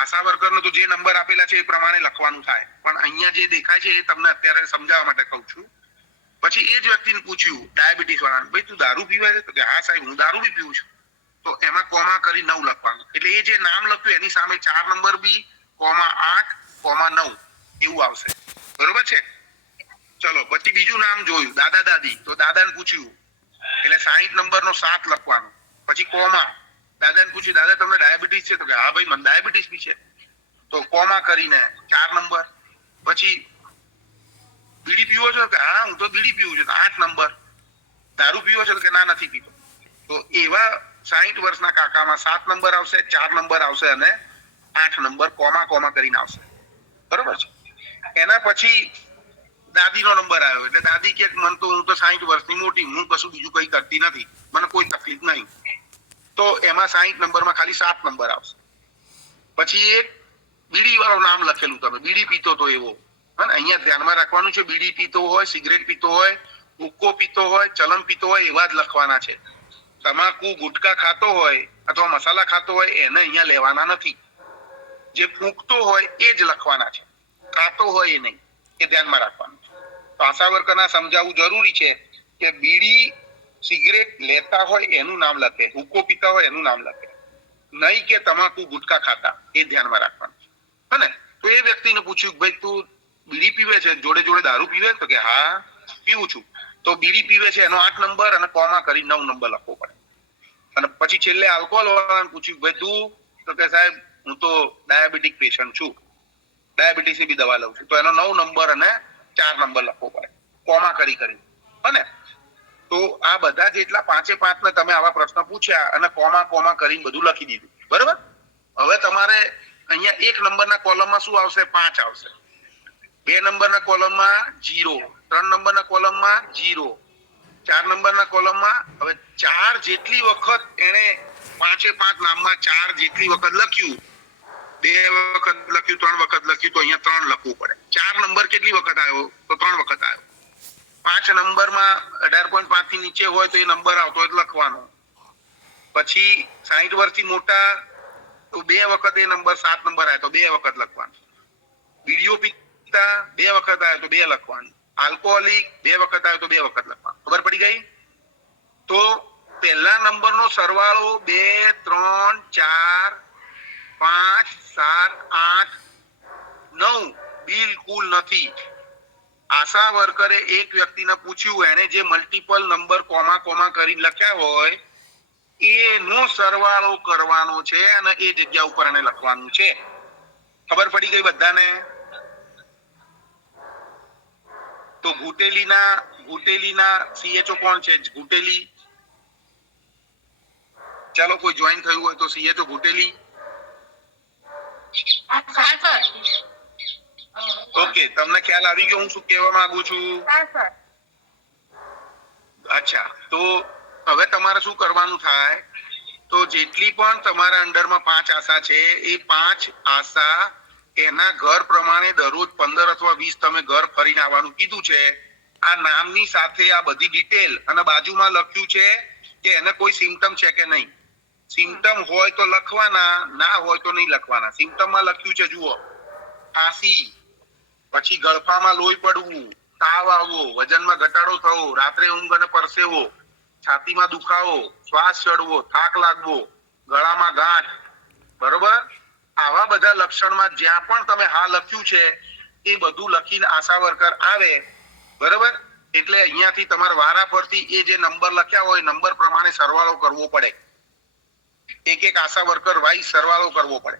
આશા વર્કરનો તો જે નંબર આપેલા છે એ પ્રમાણે લખવાનું થાય, પણ અહીંયા જે દેખાય છે એ તમને અત્યારે સમજાવવા માટે કહું છું. પછી એ જ વ્યક્તિને પૂછ્યું ડાયાબિટીસ વાળાને, ભાઈ તું દારૂ પીવે છે? તો કે હા સાહેબ હું દારૂ બી પીવું છું. તો એમાં કોમા કરી 9 લખવાનું, એટલે એ જે નામ લખ્યું એની સામે 4 નંબર બી, કોમા 8, કોમા 9 એવું આવશે. બરોબર છે? ચલો પછી બીજું નામ જોયું દાદા દાદી, તો દાદાને પૂછ્યું એટલે 60 નંબરનો 7 લખવાનું. પછી કોમા, દાદાને પૂછ્યું દાદા તમને ડાયાબિટીસ છે? તો કે હા ભાઈ મને ડાયાબિટીસ બી છે. તો કોમા કરીને 4 નંબર. પછી બીડી પીવો છો? કે હા હું તો બીડી પીવું છું. 8 નંબર. દારૂ પીવો છો? કે ના નથી પીતો. તો એવા 60 વર્ષના કાકામાં 7 નંબર આવશે, 4 નંબર આવશે અને 8 નંબર કોમા કોમા કરીને આવશે. બરોબર છે? એના પછી દાદીનો નંબર આવ્યો એટલે દાદી કે મન તો હું તો 60 વર્ષની મોટી, હું કશું બીજું કઈ કરતી નથી, મને કોઈ તકલીફ નહીં. તો એમાં 60 નંબરમાં ખાલી 7 નંબર આવશે. પછી એક બીડી વાળું નામ લખેલું, તમે બીડી પીતો તો એવો. અને અહીંયા ધ્યાનમાં રાખવાનું છે, બીડી પીતો હોય, સિગરેટ પીતો હોય, હુક્કો પીતો હોય, ચલમ પીતો હોય એવા જ લખવાના છે. તમાકુ ગુટકા ખાતો હોય અથવા મસાલા ખાતો હોય એને અહીંયા લેવાના નથી. જે ફૂંકતો હોય એ જ લખવાના છે, ખાતો હોય એ નહીં. એ ધ્યાનમાં રાખવાનું છે. તો આશા વર્કરના સમજાવવું જરૂરી છે કે બીડી સિગરેટ લેતા હોય એનું નામ લખે, હુક્કો પીતા હોય એનું નામ લખે, નહીં કે તમાકુ ગુટકા ખાતા. એ ધ્યાનમાં રાખવાનું છે ને. તો એ વ્યક્તિને પૂછ્યું ભાઈ તું બીડી પીવે છે જોડે જોડે દારૂ પીવે? તો કે હા પીવું છું. તો બીડી પીવે છે એનો 8 નંબર અને કોમા કરી 9 નંબર લખવો પડે. અને પછી છેલ્લે આલ્કોહોલ વાળાને પૂછ્યું ભાઈ તું? તો કે સાહેબ હું તો ડાયાબિટીક પેશન્ટ છું, ડાયાબિટીસની બી દવા લઉં છું. તો એનો 9 નંબર અને 4 નંબર લખવો પડે, કોમા કરી અને. તો આ બધા જેટલા 5 ને તમે આવા પ્રશ્ન પૂછ્યા અને કોમા કોમા કરીને બધું લખી દીધું. બરોબર? હવે તમારે અહીંયા 1 નંબરના કોલમમાં શું આવશે? 5 આવશે. 2 નંબરના કોલમમાં 0, 3 નંબરના કોલમમાં 0, 4 નંબરના કોલમમાં. હવે 4 જેટલી વખત એને 5 નામમાં 4 જેટલી વખત લખ્યું, 2 વખત લખ્યું, 3 વખત લખ્યું, તો અહીંયા 3 લખવું પડે. 4 નંબર કેટલી વખત આવ્યો? તો 3 વખત આવ્યો. 5 નંબરમાં 18.5 થી નીચે હોય તો એ નંબર આવતો એટલે લખવાનો. પછી 60 વર્ષથી મોટા તો 2 વખત એ નંબર 7 નંબર આવ્યો તો 2 વખત લખવાનું. બીડીઓ પીતા 2 વખત આવ્યો તો 2 લખવાનું. આલ્કોહોલિક 2 વખત આવ્યો તો 2 વખત લખવાનું. ખબર પડી ગઈ? તો પહેલા નંબરનો સરવાળો 2, 3, 4, 5, 7, 8, 9 બિલકુલ નથી. આશા વર્કરે એક વ્યક્તિને પૂછ્યું, એને જે મલ્ટિપલ નંબર કોમા કોમા કરીને લખ્યા હોય એનો સરવાળો કરવાનો છે અને એ જગ્યા ઉપર એને લખવાનું છે. ખબર પડી ગઈ બધાને? તો ઘૂંટેલીના CHO કોણ છે? ઘૂંટેલી. ચાલો કોઈ જોઈન થયું હોય તો CHO ઘૂંટેલી. ઓકે, તમને ખ્યાલ આવી ગયો હું શું કહેવા માંગુ છું? અચ્છા, તો હવે તમારે શું કરવાનું થાય? તો જેટલી પણ તમારા અંડરમાં 5 આશા છે એ 5 આશા એના ઘર પ્રમાણે દરરોજ 15 અથવા 20 તમે ઘર ફરીને આવવાનું કીધું છે. આ નામની સાથે આ બધી ડિટેલ અને બાજુમાં લખ્યું છે કે એને કોઈ સિમ્પટમ છે કે નહીં. સિમ્પટમ હોય તો લખવાના, ના હોય તો નહીં લખવાના. સિમ્પટમમાં લખ્યું છે જુઓ, ખાંસી, પછી ગળફામાં લોહી પડવું, તાવ આવવો, વજનમાં ઘટાડો થવો, રાત્રે ઊંઘ અને પરસેવો, છાતીમાં દુખાવો, શ્વાસ ચડવો, થાક લાગવો, ગળામાં ગાંઠ. બરોબર? આવા બધા લક્ષણમાં જ્યાં પણ તમે હા લખ્યું છે એ બધું લખીને આશા વર્કર આવે. બરોબર? એટલે અહીંયાથી તમારે વારાફરતી એ જે નંબર લખ્યા હોય નંબર પ્રમાણે સરવાળો કરવો પડે. એક આશા વર્કર વાઇઝ સરવાળો કરવો પડે.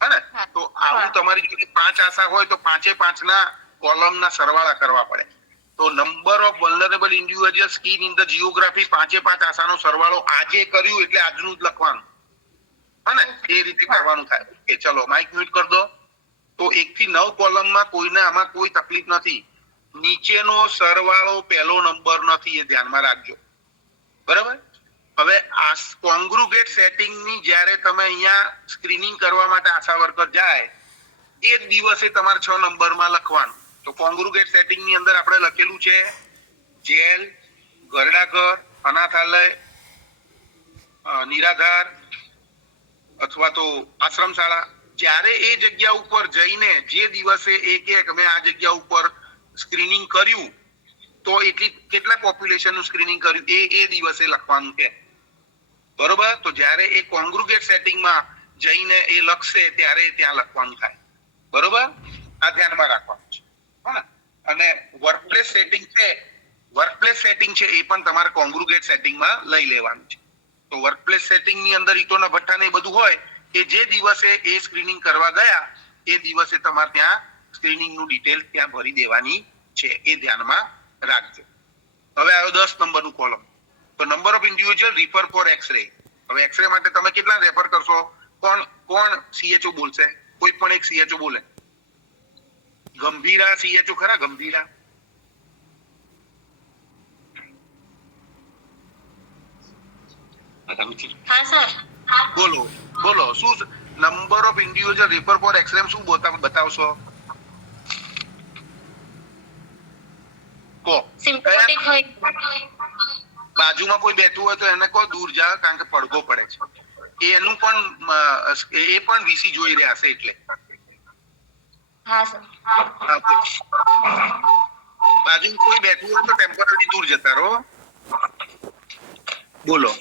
હે? તો આવું તમારી જોડે 5 આશા હોય તો 5 ના કોલમના સરવાળા કરવા પડે. તો number of vulnerable individual skin in the geography 5 આશાનો સરવાળો આજે કર્યું એટલે આજનું જ લખવાનું. હે? એ રીતે કરવાનું થાય. ઓકે, ચલો માઇક મ્યુટ કરી દો. તો 1 થી 9 કોલમમાં કોઈને આમાં કોઈ તકલીફ નથી. નીચેનો સરવાળો પહેલો નંબર નથી, એ ધ્યાનમાં રાખજો. બરાબર? હવે આ કોંગ્રુગેટ સેટિંગની જ્યારે તમે અહીંયા સ્ક્રીનિંગ કરવા માટે આશા વર્કર જાય એ જ દિવસે તમારે 6 નંબરમાં લખવાનું. તો કોંગ્રુગેટ સેટિંગની અંદર આપણે લખેલું છે જેલ, ઘરડાઘર, અનાથાલય, નિરાધાર અથવા તો આશ્રમશાળા. જ્યારે એ જગ્યા ઉપર જઈને જે દિવસે એ કે મેં આ જગ્યા ઉપર સ્ક્રીનિંગ કર્યું તો કેટલા પોપ્યુલેશન નું સ્ક્રીનિંગ કર્યું એ દિવસે લખવાનું છે. બરોબર? તો જ્યારે એ કોંગ્રુગેટ સેટિંગમાં જઈને એ લખશે ત્યારે ત્યાં લખવાનું થાય. બરોબર? આ ધ્યાનમાં રાખવાનું છે. હા, અને વર્કપ્લેસ સેટિંગ છે એ પણ તમારે કોંગ્રુગેટ સેટિંગમાં લઈ લેવાનું છે. તો વર્કપ્લેસ સેટિંગ ની અંદર ઈટોના ભઠ્ઠા ને બધું હોય એ જે દિવસે એ સ્ક્રીનિંગ કરવા ગયા એ દિવસે તમારે ત્યાં સ્ક્રીનિંગ નું ડિટેલ ત્યાં ભરી દેવાની છે. એ ધ્યાનમાં રાખજો. હવે આવ્યો 10 નંબરનું કોલમ. તો number of individual refer for x-ray. હવે એક્સરે માટે તમે કેટલા રેફર કરશો? કોણ CHO બોલશે? કોઈ પણ એક CHO બોલે. ગંભીરા CHO ખરા? ગંભીરા હા સર. બોલો શું number of individual refer for x-ray શું બતાવશો? કો સિમ્પટોમેટિક હોય. બાજુમાં કોઈ બેઠું હોય તો એને કહો દૂર જા, કારણ કે પડઘો પડે છે. એનું પણ VC જોઈ રહ્યા છે એટલે. હા સર. બાજુમાં કોઈ બેઠું હોય તો ટેમ્પરરી દૂર જતા રહો. બોલો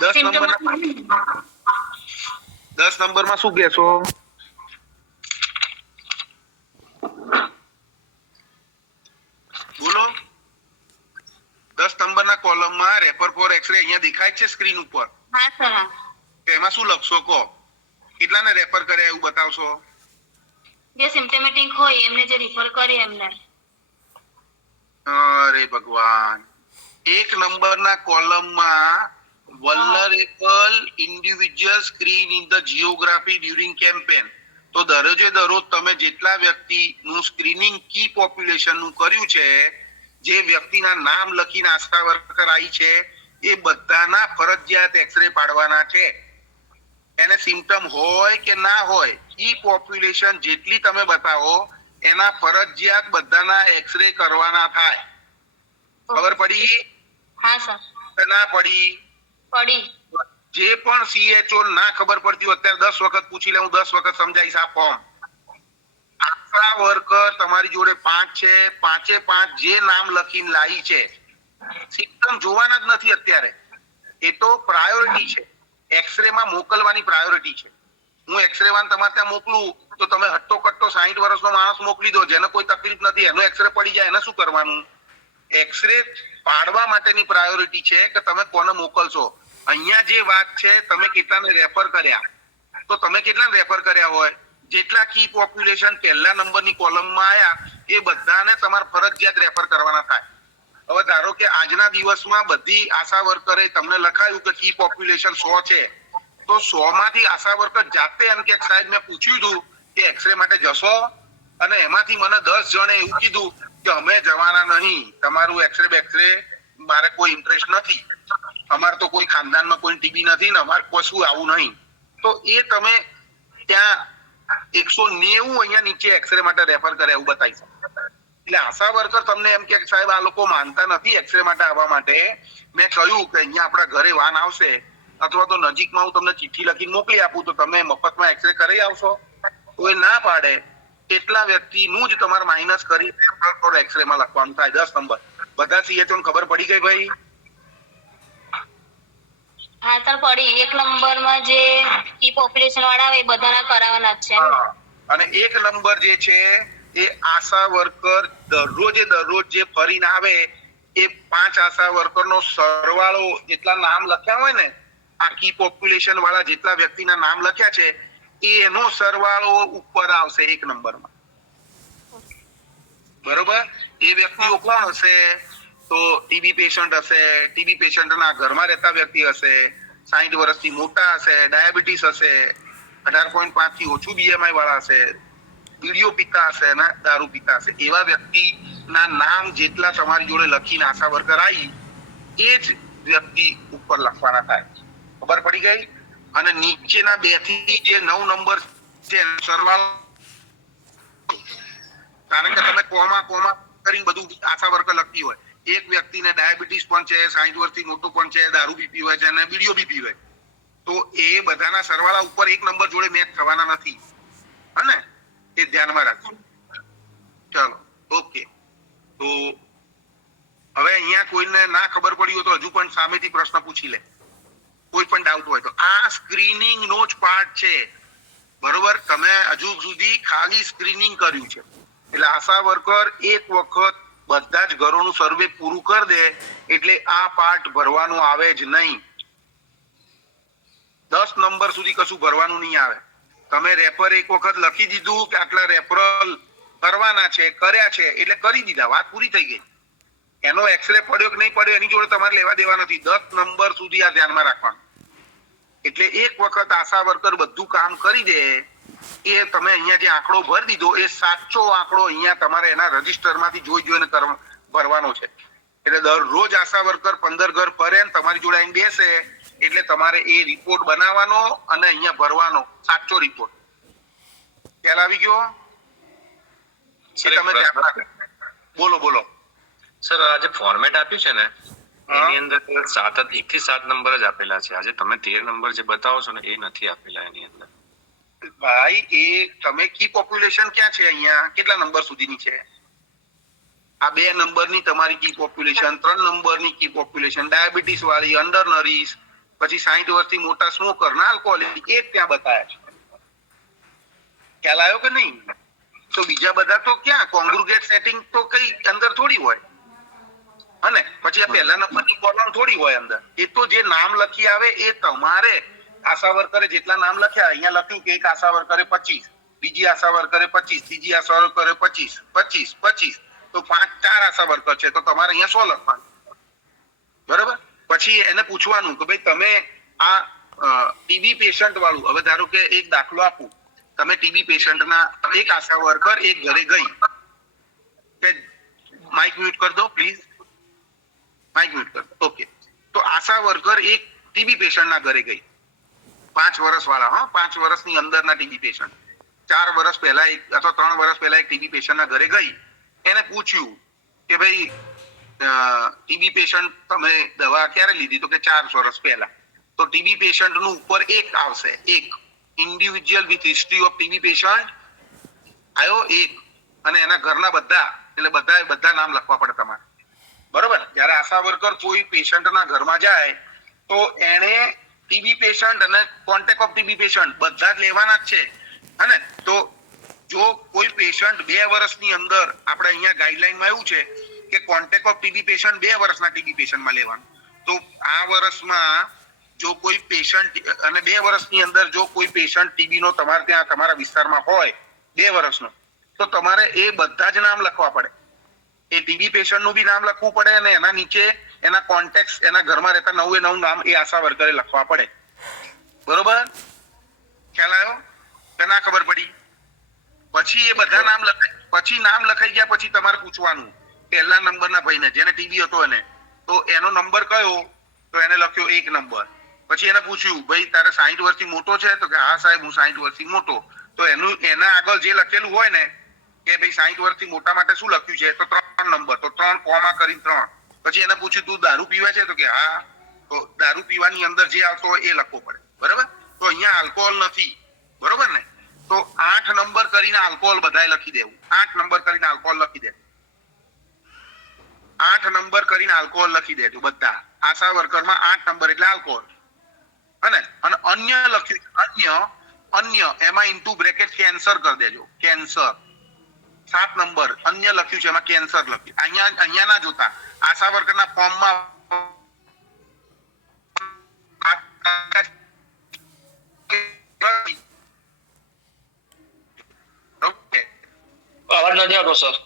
10 નંબરમાં શું કહેશો? બોલો 10 નંબરના કોલમમાં રેફર ફોર એક્સરે અહીંયા દેખાય છે સ્ક્રીન ઉપર. હા સર. એમાં શું લખશો કહો? કેટલાને રેફર કર્યા એવું બતાવશો? જે સિમ્પટોમેટિક હોય એમને જે રિફર કરે એમને. અરે ભગવાન, 1 નંબરના કોલમમાં vulnerable individual screen in the geography during campaign. તો દરરોજે દરરોજ તમે જેટલા વ્યક્તિનું સ્ક્રીનિંગ કી પોપ્યુલેશન નું કર્યું છે, જે વ્યક્તિના નામ લખીને આશા વર્કર આવી છે એ બધાના ફરજિયાત એક્સરે પાડવાના છે. એને સિમ્પટમ હોય કે ના હોય, કી પોપ્યુલેશન જેટલી તમે બતાવો એના ફરજિયાત બધાના એક્સરે કરવાના થાય. ખબર પડી? હા સર. ના પડી? જે પણ CHO ના ખબર પડતી હોય અત્યારે 10 વખત પૂછી લે, હું 10 વખત સમજાવીશ. આ ફોર્મ આશા વર્કર તમારી જોડે 5 છે, 5 જે નામ લખીને લાવી છે, સિમ્પટમ જોવાના જ નથી અત્યારે. એ તો પ્રાયોરિટી છે, એક્સરે માં મોકલવાની પ્રાયોરિટી છે. હું એક્સરે વાન તમારે ત્યાં મોકલું તો તમે હટ્ટો કટ્ટો 60 વર્ષનો માણસ મોકલી દો જેને કોઈ તકલીફ નથી, એનો એક્સરે પડી જાય, એને શું કરવાનું? એક્સરે પાડવા માટેની પ્રાયોરિટી છે કે તમે કોને મોકલશો. અહીંયા જે વાત છે તમે કેટલાને રેફર કર્યા, તો તમે કેટલાને રેફર કર્યા હોય જેટલા કી પોપ્યુલેશન પહેલા નંબરની કોલમમાં આયા એ બધાને તમારે ફરજિયાત રેફર કરવાના થાય. હવે ધારો કે આજના દિવસમાં બધી આશા વર્કરે તમને લખાયું કે કી પોપ્યુલેશન 100 છે, તો 100 માંથી આશા વર્કર જાતે એમ કે સાહેબ મેં પૂછ્યું હતું કે એક્સરે માટે જશો, અને એમાંથી મને 10 જણે એવું કીધું કે અમે જવાના નહીં, તમારું એક્સરે મારે કોઈ ઇન્ટરેસ્ટ નથી, અમારે તો કોઈ ખાનદાનમાં કોઈ ટીબી નથી ને અમારે કશું આવું નહીં. તો એ તમે ત્યાં 190 અહીંયા નીચે એક્સરે માટે રેફર કરે એવું બતાવી શકો. એટલે આશા વર્કર તમને એમ કે સાહેબ આ લોકો માનતા નથી એક્સરે માટે આવવા માટે, મેં કહ્યું કે અહીંયા આપણા ઘરે વાન આવશે અથવા તો નજીકમાં હું તમને ચિઠ્ઠી લખીને મોકલી આપું તો તમે મફતમાં એક્સરે કરી આવશો. તો એ ના પાડે એટલા વ્યક્તિનું જ તમારે માઇનસ કરી એક્સરે માં લખવાનું થાય. 10 નંબર બધા CHO ને ખબર પડી ગઈ ભાઈ? હા સર પડી. 1 નંબરમાં જે કી પોપ્યુલેશન વાળા આવે એ બધાના કરાવવાના જ છે એમ. અને 1 નંબર જે છે એ આશા વર્કર દરરોજ જે ફરીને આવે એ 5 આશા વર્કરનો સરવાળો જેટલા નામ લખ્યા હોય ને, આ કી પોપ્યુલેશન વાળા જેટલા વ્યક્તિના નામ લખ્યા છે એનો સરવાળો ઉપર આવશે 1 નંબરમાં. બરોબર? એ વ્યક્તિઓ કોણ હશે? તો ટીબી પેશન્ટ હશે, ટીબી પેશન્ટના ઘરમાં રહેતા વ્યક્તિ હશે, 60 વર્ષથી મોટા હશે, ડાયાબિટીસ હશે, 18.5 થી ઓછું BMI વાળા હશે, બીડીઓ પીતા હશે અને દારૂ પીતા હશે. એવા વ્યક્તિના નામ જેટલા તમારી જોડે લખીને આશા વર્કર આવી એ જ વ્યક્તિ ઉપર લખવાના થાય. ખબર પડી ગઈ? અને નીચેના 2 થી જે 9 નંબર છે સરવાળો, કારણ કે તમે કોમા કરીને બધું આશા વર્કર લખતી હોય. એક વ્યક્તિને ડાયાબિટીસ પણ છે, 60 વર્ષથી મોટો પણ છે, દારૂ બી પીવે છે અને બીડીઓ બી પીવે, તો એ બધાના સરવાળા ઉપર 1 નંબર જોડે મેચ થવાના નથી. હા ને, એ ધ્યાનમાં રાખજો. ચલો, ઓકે. તો હવે અહીંયા કોઈને ના ખબર પડી હોય તો હજુ પણ સામેથી પ્રશ્ન પૂછી લે, કોઈ પણ ડાઉટ હોય તો. આ સ્ક્રીનિંગ નો જ પાર્ટ છે, બરોબર? તમે હજુ સુધી ખાલી સ્ક્રીનિંગ કર્યું છે, એટલે આશા વર્કર એક વખત બધા જ ઘરોનું સર્વે પૂરું કરી દે એટલે આ પાર્ટ ભરવાનો આવે જ નહીં. 10 નંબર સુધી કશું ભરવાનું નહીં આવે. તમે રેફર એક વખત લખી દીધું કે આટલા રેફરલ કરવાના છે, કર્યા છે એટલે કરી દીધા, વાત પૂરી થઈ ગઈ. એનો એક્સરે પડ્યો કે નહીં પડ્યો એની જોડે તમારે લેવા દેવા નથી. 10 નંબર સુધી આ ધ્યાનમાં રાખવાનું. એટલે એક વખત આશા વર્કર બધું કામ કરી દે, એ તમે અહીંયા જે આંકડો ભરી દીધો એ સાચો આંકડો અહીંયા તમારે એના રજીસ્ટરમાંથી જોઈને ભરવાનો છે. એટલે દરરોજ આશા વર્કર 15 ઘર ફરે ને તમારી જોડે આવીને બેસે એટલે તમારે એ રિપોર્ટ બનાવવાનો અને અહીંયા ભરવાનો, સાચો રિપોર્ટ. ખ્યાલ આવી ગયો? તમે બોલો. સર, આ જે ફોર્મેટ આપ્યું છે ને એની અંદર 1 થી 7 નંબર જ આપેલા છે. આજે તમે 13 નંબર જે બતાવો છો ને એ નથી આપેલા એની અંદર. ભાઈ, એ તમે કી પોપ્યુલેશન ક્યાં છે? અહીંયા કેટલા નંબર સુધીની છે? આ 2 નંબરની તમારી કી પોપ્યુલેશન, 3 નંબરની કી પોપ્યુલેશન, ડાયાબિટીસ વાળી, અંડર નરીશ, પછી 60 વર્ષથી મોટા સ્મોકર ના આલ્કોહોલિક, એ ત્યાં બતાયા છે. ખ્યાલ આવ્યો કે નહીં? તો બીજા બધા તો ક્યાં કોંગ્રુગેટ સેટિંગ તો કઈ અંદર થોડી હોય, અને પછી આ પહેલા નંબરની કોલમ થોડી હોય અંદર. એ તો જે નામ લખી આવે એ તમારે આશા વર્કરે જેટલા નામ લખ્યા, અહીંયા લખ્યું કે એક આશા વર્કરે 25, બીજી આશા વર્કરે 25, ત્રીજી આશા વર્કરે 25, 25, 25, તો 4 આશા વર્કર છે તો તમારે અહીંયા 100 લખવાનું, બરોબર? પછી એને પૂછવાનું કે ભાઈ તમે આ ટીબી પેશન્ટ વાળું, હવે ધારો કે એક દાખલો આપું, તમે ટીબી પેશન્ટના એક આશા વર્કર એક ઘરે ગઈ, કે માઇક મ્યુટ કરી દો પ્લીઝ, માઇક મ્યુટ કરી દો. ઓકે. તો આશા વર્કર એક ટીબી પેશન્ટના ઘરે ગઈ, 5 વર્ષ વાળા, 5 વર્ષની અંદરના ટીબી પેશન્ટ, 4 વર્ષ પહેલા એક અથવા 3 વર્ષ પહેલા એક ટીબી પેશન્ટના ઘરે ગઈ. એને પૂછ્યું કે ભાઈ ટીબી પેશન્ટ તમે દવા ક્યારે લીધી? તો કે 4 વર્ષ પહેલા. તો ટીબી પેશન્ટ નું ઉપર એક આવશે, એક individual with history of TB patient આયો એક, અને એના ઘરના બધા, એટલે બધા નામ લખવા પડે તમારે, બરોબર? જ્યારે આશા વર્કર કોઈ પેશન્ટના ઘરમાં જાય તો એને ટીબી પેશન્ટ અને કોન્ટેક્ટ ઓફ ટીબી પેશન્ટ બધા જ લેવાના જ છે, હે ને? તો જો કોઈ પેશન્ટ 2 વર્ષની અંદર, આપણે અહીંયા ગાઈડલાઈનમાં એવું છે કે કોન્ટેક્ટ ઓફ ટીબી પેશન્ટ 2 વર્ષના ટીબી પેશન્ટમાં લેવાનું. તો આ વર્ષમાં જો કોઈ પેશન્ટ અને 2 વર્ષની અંદર જો કોઈ પેશન્ટ ટીબી નો તમારે ત્યાં તમારા વિસ્તારમાં હોય 2 વર્ષનો, તો તમારે એ બધા જ નામ લખવા પડે. એ ટીબી પેશન્ટ નું બી નામ લખવું પડે અને એના નીચે એના કોન્ટેક્ટ, એના ઘરમાં રહેતા 9 નામ એ આશા વર્કરે લખવા પડે, બરોબર? ખ્યાલ આવ્યો કે ના ખબર પડી? પછી એ બધા નામ લખાય, પછી નામ લખાઈ ગયા પછી તમારે પૂછવાનું પહેલા નંબરના ભાઈને જેને ટીબી હતો એને, તો એનો નંબર કયો? તો એને લખ્યો 1 નંબર. પછી એને પૂછ્યું ભાઈ તારે 60 વર્ષથી મોટો છે? તો કે હા સાહેબ હું 60 વર્ષથી મોટો. તો એના આગળ જે લખેલું હોય ને કે ભાઈ 60 વર્ષથી મોટા માટે શું લખ્યું છે? તો 3 નંબર, તો 3 કોમા કરીને 3. પછી એને પૂછ્યું તું દારૂ પીવે છે? તો કે હા. તો દારૂ પીવાની અંદર જે આવતો હોય એ લખવો પડે, બરાબર? તો અહીંયા આલ્કોહોલ નથી, બરોબર ને? તો 8 નંબર કરીને આલ્કોહોલ બધાએ લખી દેવું, 8 નંબર કરીને આલ્કોહોલ લખી દે, 8 નંબર કરીને આલ્કોહોલ લખી દેજો બધા. આશા વર્કરમાં 8 નંબર એટલે આલ્કોહોલ, અને અન્ય લખ્યું, અન્ય એમાં ઇન્ટુ બ્રેકેટ કેન્સર કરી દેજો, કેન્સર. 7 નંબર અન્ય લખ્યું છે એમાં કેન્સર લખ્યું. અહીંયા ના જોતા, આશા વર્કરના ફોર્મમાં અવાજ નથી આવતો સર.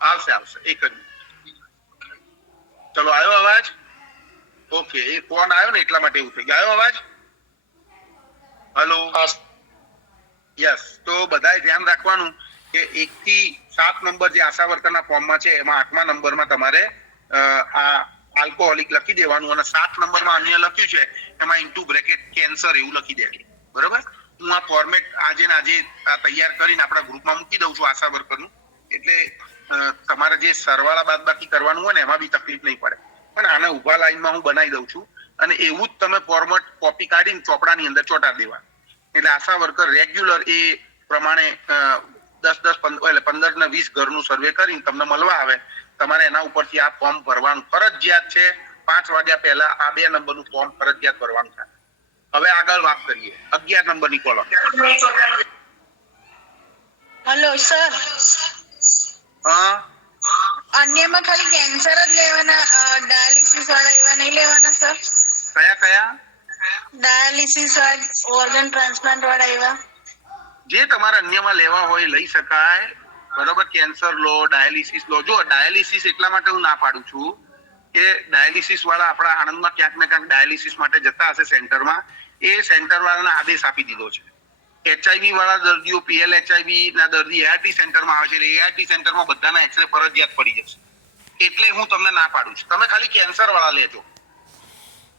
આવશે એક જ. ચલો, આવ્યો અવાજ? ઓકે. એ ફોન આવ્યો ને એટલા માટે એવું થઈ ગયું. આવ્યો અવાજ? હેલો? યસ. તો બધાએ ધ્યાન રાખવાનું કે 1 થી 7 નંબર જે આશા વર્કરના ફોર્મમાં છે એમાં 8મા નંબરમાં તમારે આ આલ્કોહોલિક લખી દેવાનું, અને 7 નંબરમાં અન્ય લખ્યું છે એમાં ઇન્ટુ બ્રેકેટ કેન્સર એવું લખી દેજો, બરોબર? હું આ ફોર્મેટ આજે આ તૈયાર કરીને આપણા ગ્રુપમાં મૂકી દઉં છું આશા વર્કરનું, એટલે તમારે જે સરવાળા બાદબાકી કરવાનું હોય ને એમાં બી તકલીફ નહીં પડે. પણ આને ઊભા લાઈનમાં હું બનાવી દઉં છું, અને એવું જ તમે ફોર્મેટ કોપી કાઢીને ચોપડાની અંદર ચોંટાડી દેવા. એટલે આશા વર્કર રેગ્યુલર એ પ્રમાણે 10-15 એટલે 15 ને 20 ઘરનું સર્વે કરીને તમને મળવા આવે. તમારે એના ઉપરથી આ ફોર્મ ભરવાનું ફરજિયાત છે. 5 વાગ્યા પહેલા આ 2 નંબરનું ફોર્મ ફરજિયાત ભરવાનું થાય. હવે આગળ વાત કરીએ 11 નંબરની કોલમ. હેલો સર, હા, અન્યમાં ખાલી કેન્સર જ લેવાના, ડાયાલિસિસ વાળા એવા નહીં લેવાના સર? કયા ડાયાલિસિસ વાળા, ઓર્ગન ટ્રાન્સપ્લાન્ટ વાળા એવા? જે તમારે અન્યમાં લેવા હોય લઈ શકાય. બરોબર, કેન્સર લો, ડાયાલિસિસ લો. જો ડાયાલિસિસ એટલા માટે હું ના પાડું છું કે ડાયાલિસિસ વાળા આપણા આણંદમાં ક્યાંક ને ક્યાંક ડાયાલિસિસ માટે જતા હશે સેન્ટરમાં. એ સેન્ટર વાળાને આદેશ આપી દીધો છે. HIV વાળા દર્દીઓ, PLHIV ના દર્દી ART સેન્ટરમાં આવે છે. એટલે ART સેન્ટરમાં બધાના એક્સરે ફરજિયાત પડી જશે. એટલે હું તમને ના પાડું છું. તમે ખાલી કેન્સર વાળા લેજો.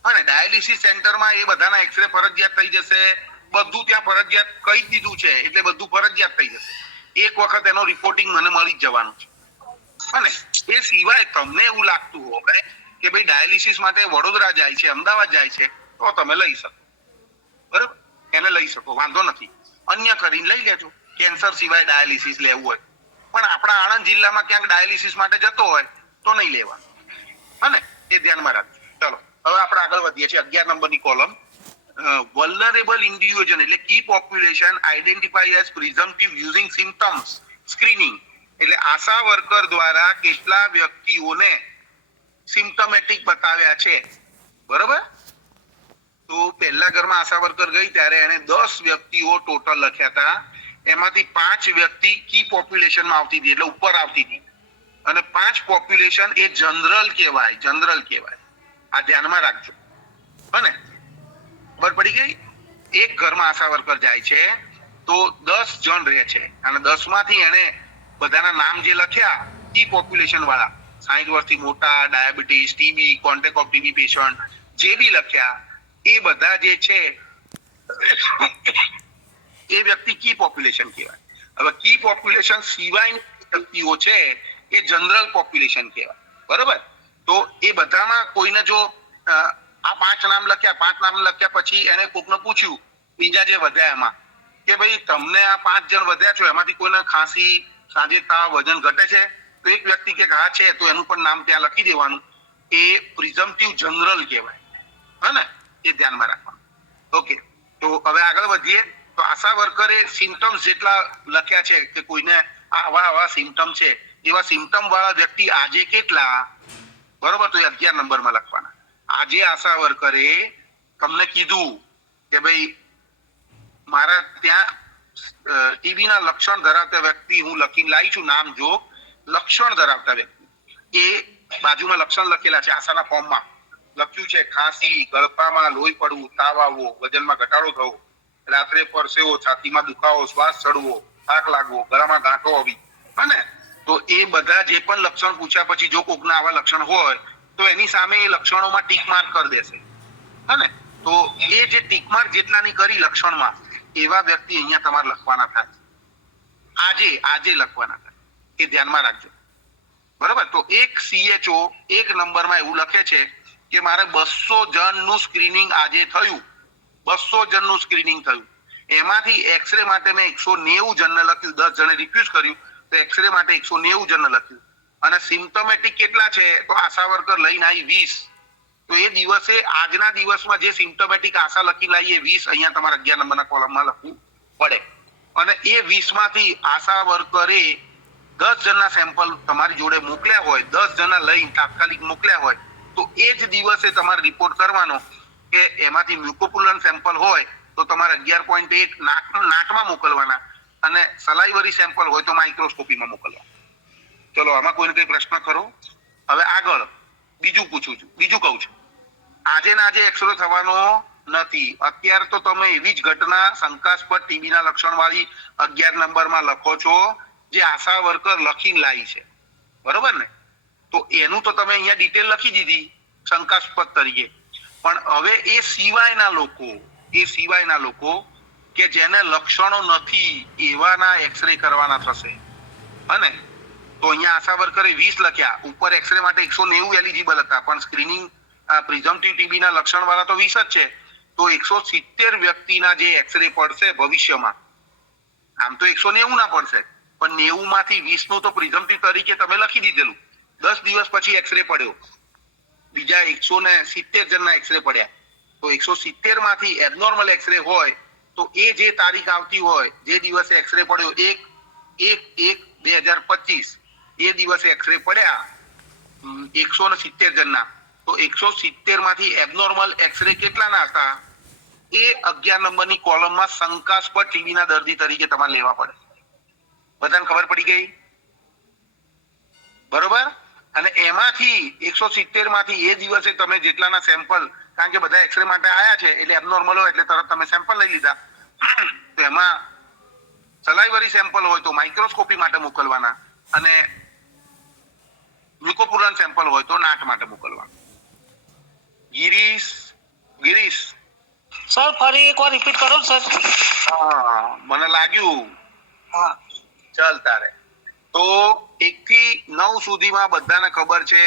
અને ડાયાલિસિસ સેન્ટરમાં એ બધાના એક્સરે ફરજિયાત થઈ જશે. બધું ત્યાં ફરજિયાત કહી દીધું છે એટલે બધું ફરજિયાત થઈ જશે. એક વખત એનો રિપોર્ટિંગ મને મળી જ જવાનું છે. અને એ સિવાય તમને એવું લાગતું હોય કે ભાઈ ડાયાલિસિસ માટે વડોદરા જાય છે, અમદાવાદ જાય છે, તો તમે લઈ શકો. બરોબર, એને લઈ શકો, વાંધો નથી. અન્ય કરીને લઈ લેજો કેન્સર સિવાય ડાયાલિસિસ લેવું હોય. પણ આપણા આણંદ જિલ્લામાં ક્યાંક ડાયાલિસિસ માટે જતો હોય તો નહીં લેવાનું. અને એ ધ્યાનમાં રાખજો. ચલો હવે આપણે આગળ વધીએ છીએ 11 નંબરની કોલમ. vulnerable individual એટલે key population identify as presumptive using symptoms screening. એટલે આશા વર્કર દ્વારા કેટલા વ્યક્તિઓને સિમ્પટોમેટિક બતાવ્યા છે. બરોબર, તો પહેલા ઘરમાં આશા વર્કર ગઈ ત્યારે એને 10 વ્યક્તિઓ ટોટલ લખ્યા હતા. એમાંથી 5 વ્યક્તિ કી પોપ્યુલેશનમાં આવતી હતી, એટલે ઉપર આવતી હતી. અને 5 પોપ્યુલેશન એ જનરલ કહેવાય. આ ધ્યાનમાં રાખજો. અને ખબર પડી ગઈ? એક ઘરમાં આશા વર્કર જાય છે તો 10 જણ રહે છે અને 10 માંથી એને બધાના નામ જે લખ્યા કી પોપ્યુલેશન વાળા, 60 વર્ષથી મોટા, diabetes, TB, contact of TB patient, જે બી લખ્યા એ બધા જે છે એ વ્યક્તિ કી પોપ્યુલેશન કહેવાય. હવે કી પોપ્યુલેશન સિવાયની વ્યક્તિઓ છે એ જનરલ પોપ્યુલેશન કહેવાય. બરોબર, તો એ બધામાં કોઈને જો આ 5 નામ લખ્યા પછી એને કોકને પૂછ્યું બીજા જે વધ્યા એમાં કે ભાઈ તમને આ 5 જણ વધ્યા છો એમાંથી કોઈને ખાંસી, સાંજે તાવ, વજન ઘટે છે? તો એક વ્યક્તિ કે હા છે, તો એનું પણ નામ ત્યાં લખી દેવાનું. એ પ્રિઝમ્પટિવ જનરલ કહેવાય. હે ને, એ ધ્યાનમાં રાખવાનું. ઓકે, તો હવે આગળ વધીએ. તો આશા વર્કરે સિમ્પટમ્સ જેટલા લખ્યા છે કે કોઈને આવા સિમ્પટમ છે, એવા સિમ્પટમ વાળા વ્યક્તિ આજે કેટલા, બરોબર, તો એ 11 નંબરમાં લખવાના. આજે આશા વર્કરે તમને કીધું કે ભાઈ મારા ત્યાં ટીબી ના લક્ષણ ધરાવતા વ્યક્તિ હું લખીને લાવી છું, નામ જો લક્ષણ ધરાવતા વ્યક્તિ, એ બાજુમાં લક્ષણ લખેલા છે. આશાના ફોર્મમાં લખ્યું છે ખાંસી, ગળફામાં લોહી પડવું, તાવ આવવો, વજનમાં ઘટાડો થવો, રાત્રે પરસેવો, છાતીમાં દુખાવો, શ્વાસ ચડવો, થાક લાગવો, ગળામાં ગાંઠો હોવી. અને તો એ બધા જે પણ લક્ષણ પૂછ્યા પછી જો કોકના આવા લક્ષણ હોય તો એની સામે એ લક્ષણોમાં ટીક માર્ક કરી દેશે. હે, તો એ જે ટીક માર્ક જેટલાની કરી લક્ષણમાં, એવા વ્યક્તિ અહીંયા તમારે લખવાના થાય. આજે લખવાના થાય. એ ધ્યાનમાં રાખજો. બરોબર, તો એક CHO 1 નંબરમાં એવું લખે છે કે મારે 200 જણનું સ્ક્રીનિંગ આજે થયું. 200 જણનું સ્ક્રીનિંગ થયું. એમાંથી એક્સરે માટે મેં 190 જણને લખ્યું. 10 જણે રિફ્યુઝ કર્યું તો એક્સરે માટે 190 જણને લખ્યું. અને સિમ્પટોમેટિક કેટલા છે? તો આશા વર્કર લઈને આવી 20. તો એ દિવસે આજના દિવસમાં જે સિમ્પટોમેટિક આશા લખી લાવી એ 20 અહીંયા તમારા 11 નંબરના કોલમમાં લખવું પડે. અને એ 20 માંથી આશા વર્કરે 10 જણના સેમ્પલ તમારી જોડે મોકલ્યા હોય, 10 જણના લઈને તાત્કાલિક મોકલ્યા હોય, તો એ જ દિવસે તમારે રિપોર્ટ કરવાનો કે એમાંથી મ્યુકોપુલન સેમ્પલ હોય તો તમારે 11.1 નાકમાં મોકલવાના અને સલાઈવરી સેમ્પલ હોય તો માઇક્રોસ્કોપીમાં મોકલવાના. ચલો, આમાં કોઈને કઈ પ્રશ્ન ખરો? હવે આગળ બીજું કહું છું. આજે એક્સરે થવાનો નથી. અત્યારે તો તમે એવી જ ઘટના શંકાસ્પદ ટીબીના લક્ષણ વાળી 11 નંબરમાં લખો છો જે આશા વર્કર લખીને લાવી છે. બરોબર ને? તો એનું તો તમે અહીંયા ડિટેલ લખી દીધી શંકાસ્પદ તરીકે. પણ હવે એ સિવાયના લોકો કે જેને લક્ષણો નથી એવાના એક્સરે કરવાના થશે. અને તો અહીંયા આશા વર્કરે 20 લખ્યા, ઉપર એક્સરે માટે 190 એલિજિબલ હતા, પણ સ્ક્રીનિંગ પ્રિઝમ્પટિવ ટીબી ના લક્ષણ વાળા તો 20 જ છે. તો 170 વ્યક્તિના જે એક્સરે પડશે ભવિષ્યમાં, આમ તો 190 ના પડશે, પણ 90 માંથી 20 નું તો પ્રિઝમ્પટિવ તરીકે તમે લખી દીધેલું. 10 દિવસ પછી એક્સરે પડ્યો, બીજા 170 જણના એક્સરે પડ્યા, તો 170 માંથી એબનોર્મલ એક્સરે હોય તો એ જે તારીખ આવતી હોય, જે દિવસે એક્સરે પડ્યો 1/1/2025, એ દિવસે એક્સરે પડ્યા 170 જણના, તો 170 માંથી એબનોર્મલ એક્સરે કેટલાના હતા એ 11 નંબરની કોલમમાં શંકાસ્પદ ટીબીના દર્દી તરીકે તમારે લેવા પડે. બધાને ખબર પડી ગઈ? બરોબર. અને એમાંથી 170 માંથી એ દિવસે તમે જેટલાના સેમ્પલ, કારણ કે બધા એક્સરે માટે આયા છે એટલે એબનોર્મલ હોય એટલે તરત તમે સેમ્પલ લઈ લીધા, તો એમાં સલાઈવરી સેમ્પલ હોય તો માઇક્રોસ્કોપી માટે મોકલવાના, અને મ્યુકોપુલન સેમ્પલ હોય તો નાટ માટે મોકલવાના. ગિરીશ સર ફરી એકવાર રિપીટ કરો સર. હા, મને લાગ્યું. હા ચાલ તારે તો 1 થી 9 સુધીમાં બધાને ખબર છે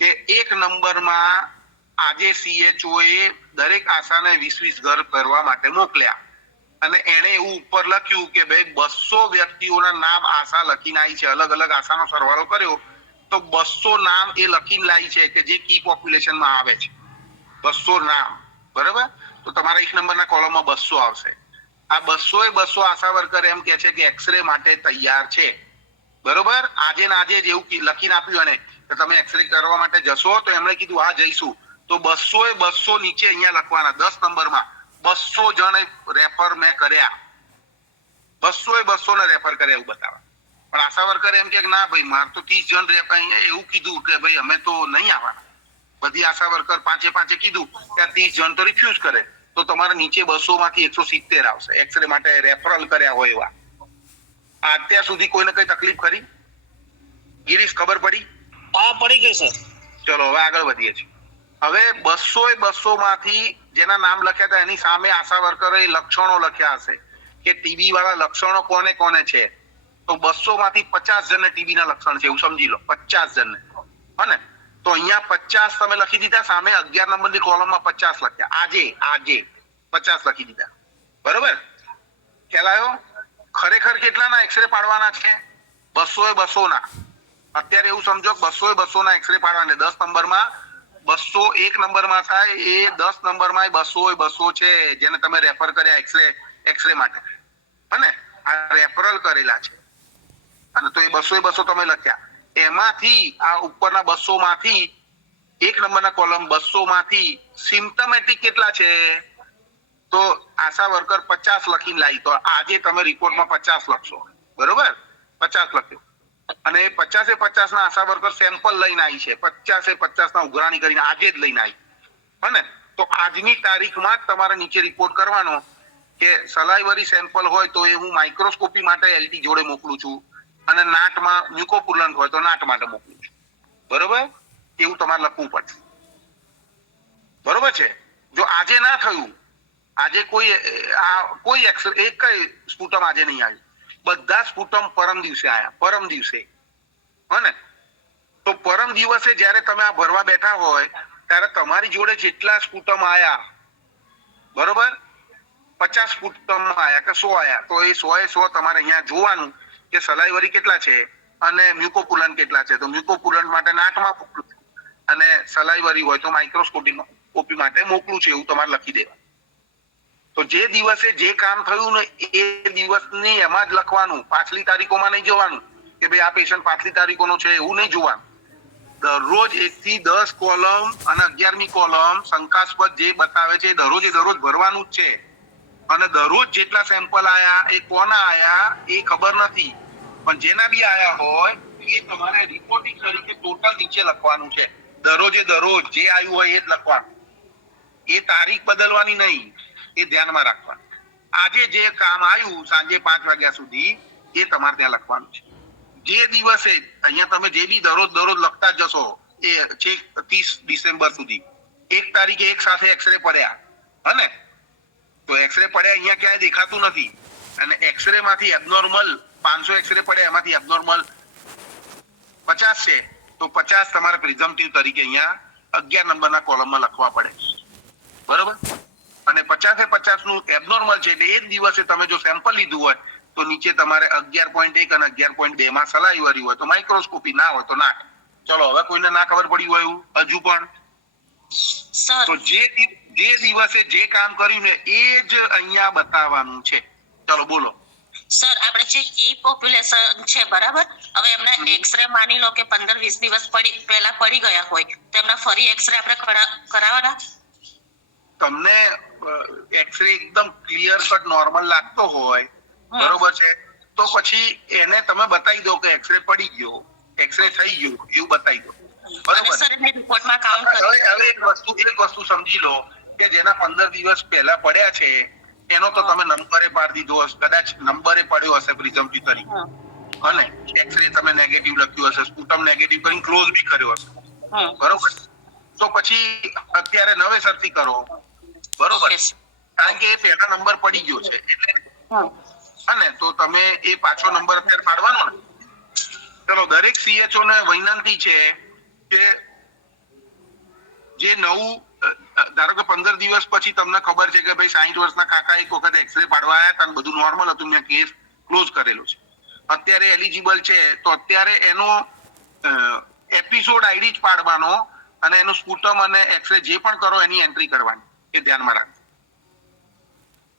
કે 1 નંબરમાં આજે CHO એ દરેક આશાને 20 ઘર કરવા માટે મોકલ્યા, અને એને એવું ઉપર લખ્યું કે ભાઈ 200 વ્યક્તિઓના નામ આશા લખીને આવી છે, અલગ અલગ આશાનો સરવાળો કર્યો તો 200 નામ એ લખીને લાવી છે કે જે કી પોપ્યુલેશનમાં આવે છે. 200 નામ, બરાબર. તો તમારા 1 નંબરના કોલમમાં 200 આવશે. આ 200 આશા વર્કર એમ કે છે કે એક્સરે માટે તૈયાર છે, બરોબર. આજે ને આજે જ એવું લખીને આપ્યું અને કે તમે એક્સરે કરવા માટે જશો, તો એમણે કીધું હા જઈશું. તો 200 નીચે અહીંયા લખવાના. 10 નંબરમાં 200 જણ રેફર મેં કર્યા, 200 ને રેફર કર્યા એવું બતાવે. પણ આશા વર્કર એમ કે ના ભાઈ મારે તો 30 જણ રેફર, એવું કીધું કે ભાઈ અમે તો નહીં આવવાના. બધી આશા વર્કર પાંચે કીધું કે 30 જણ તો રિફ્યુઝ કરે, તો તમારે નીચે 200 માંથી 170 આવશે એક્સરે માટે રેફરલ કર્યા હોય એવા. અત્યાર સુધી કોઈને કઈ તકલીફ ખરી? ગિરીશ, ખબર પડી? હા પડી ગઈ સર. ચલો હવે આગળ વધીએ છીએ. હવે 200 માંથી જેના નામ લખ્યા હતા એની સામે આશા વર્કરોએ લક્ષણો લખ્યા હશે કે ટીબી વાળા લક્ષણો કોને કોને છે. તો 200 માંથી 50 જણને ટીબી ના લક્ષણ છે એવું સમજી લો, 50 જણને. હને? તો અહીંયા 50 તમે લખી દીધા, સામે 11 નંબરની કોલમમાં 50 લખ્યા. આજે 50 લખી દીધા, બરોબર. ખ્યાલ આવ્યો? ખરેખર કેટલાના એક્સરે પાડવાના છે? 200 ના. અત્યારે એવું સમજો 200 ના એક્સરે પાડવાના. 10 નંબરમાં 200 1 નંબરમાં થાય, એ 10 નંબરમાં 200 છે જેને તમે રેફર કર્યા એક્સરે માટે, અને આ રેફરલ કરેલા છે, અને તો એ 200 તમે લખ્યા. એમાંથી આ ઉપરના 200 માંથી 1 નંબરના કોલમ 200 માંથી સિમ્પટોમેટિક કેટલા છે? તો આશા વર્કર 50 લખીને લાવી, તો આજે તમે રિપોર્ટમાં 50 લખશો, બરોબર. 50 લખ્યો, અને 50 ના આશા વર્કર સેમ્પલ લઈને આવી છે, 50 ના ઉઘરાણી કરીને આજે જ લઈને આવી. અને તો આજની તારીખમાં જ તમારે નીચે રિપોર્ટ કરવાનો કે સલાઈવરી સેમ્પલ હોય તો એ હું માઇક્રોસ્કોપી માટે LT જોડે મોકલું છું, અને નાટમાં મ્યુકોપુલન્ટ હોય તો નાટ માટે મોકલું છું, બરોબર. એવું તમારે લખવું પડશે, બરોબર છે. જો આજે ના થયું, આજે કોઈ એક સ્પુટમ આજે નહીં આવ્યું, બધા સ્પુટમ પરમ દિવસે આયા, પરમ દિવસે. હને? તો પરમ દિવસે જ્યારે તમે આ ભરવા બેઠા હોય ત્યારે તમારી જોડે જેટલા સ્પુટમ આયા, બરોબર, 50 સ્પુટમ આયા કે 100 આયા, તો એ 100 તમારે અહીંયા જોવાનું કે સલાઈવરી કેટલા છે અને મ્યુકોપુલન્ટ કેટલા છે. તો મ્યુકોપુલન્ટ માટે નાટમાં મોકલું છું, અને સલાઈવરી હોય તો માઇક્રોસ્કોપી માટે મોકલું છું, એવું તમારે લખી દેવાનું. તો જે દિવસે જે કામ થયું ને એ દિવસની એમાં જ લખવાનું, પાછલી તારીખોમાં નહીં જોવાનું કે ભાઈ આ પેશન્ટ પાછલી તારીખોનો છે, એવું નહીં જોવાનું. દરરોજ 1 થી 10 કોલમ અને 11મી કોલમ શંકાસ્પદ જે બતાવે છે દરરોજ ભરવાનું જ છે. અને દરરોજ જેટલા સેમ્પલ આયા એ કોના આયા એ ખબર નથી, પણ જેના બી આયા હોય એ તમારે રિપોર્ટિંગ તરીકે ટોટલ નીચે લખવાનું છે. દરરોજ જે આવ્યું હોય એ જ લખવાનું, એ તારીખ બદલવાની નહીં, એ ધ્યાનમાં રાખવાનું. આજે જે કામ આવ્યું સાંજે 5 વાગ્યા સુધી એ તમારે ત્યાં લખવાનું છે. જે દિવસે અહીંયા તમે જે બી દરરોજ લખતા જશો એ છેક 30 ડિસેમ્બર સુધી, 1 તારીખે એક સાથે એક્સરે પડ્યા, હને? તો એક્સરે પડ્યા અહીંયા ક્યાંય દેખાતું નથી, અને એક્સરે માંથી એબનોર્મલ 500 એક્સરે પડ્યા, એમાંથી એબનોર્મલ 50 છે, તો 50 તમારે પ્રિઝમ્પટિવ તરીકે અહીંયા 11 નંબરના કોલમમાં લખવા પડે, બરોબર. અને 50-50 નું એબનોર્મલ છે એટલે એ જ દિવસે તમે જો સેમ્પલ લીધું હોય તો નીચે તમારે 11.1 અને 11.2 માં સલાઈવરી હોય તો માઇક્રોસ્કોપી, ના હોય તો ના. ચલો હવે કોઈને ના ખબર પડી હોય એવું હજુ પણ? સર તો જે દિવસે જે કામ કર્યું ને એ જ અહીંયા બતાવવાનું છે. ચલો બોલો. સર આપણે જે કી પોપ્યુલેશન છે બરાબર, હવે એમના એક્સરે માની લો કે 15-20 દિવસ પહેલા પડી ગયા હોય તો એમના ફરી એક્સરે આપણે કરાવવાના? તમને એક્સરે એકદમ ક્લિયર કટ નોર્મલ લાગતો હોય બરોબર છે તો પછી એને તમે બતાવી દો કે એક્સરે પડી ગયો, એક્સરે થઈ ગયું એવું બતાવી દો. બરોબર. સર એને રિપોર્ટમાં કાઉન્ટ હવે એક વસ્તુ સમજી લો કે જેના 15 દિવસ પહેલા પડ્યા છે એનો તો તમે નંબરે પાડી દીધો હશે, કદાચ નંબરે પડ્યો હશે પ્રિઝમ્પટિવ તરીકે, અને એક્સરે તમે નેગેટિવ લખ્યું હશે, સ્પુટમ નેગેટિવ કરીને ક્લોઝ બી કર્યો હશે. બરોબર. તો પછી અત્યારે નવેસરથી કરો. બરોબર. કારણ કે એ પહેલા નંબર પડી ગયો છે એટલે, અને તો તમે એ પાછો નંબર અત્યારે પાડવાનો ને. ચલો દરેક CHO ને વિનંતી છે કે જે નવું, ધારો કે 15 દિવસ પછી તમને ખબર છે કે ભાઈ 60 વર્ષના કાકા એક વખત એક્સરે પાડવા આવ્યા હતા અને બધું નોર્મલ હતું, મેં કેસ ક્લોઝ કરેલો છે, અત્યારે એલિજિબલ છે, તો અત્યારે એનો એપિસોડ આઈડી જ પાડવાનો અને એનું સ્પુટમ અને એક્સરે જે પણ કરો એની એન્ટ્રી કરવાની, એ ધ્યાનમાં રાખજો.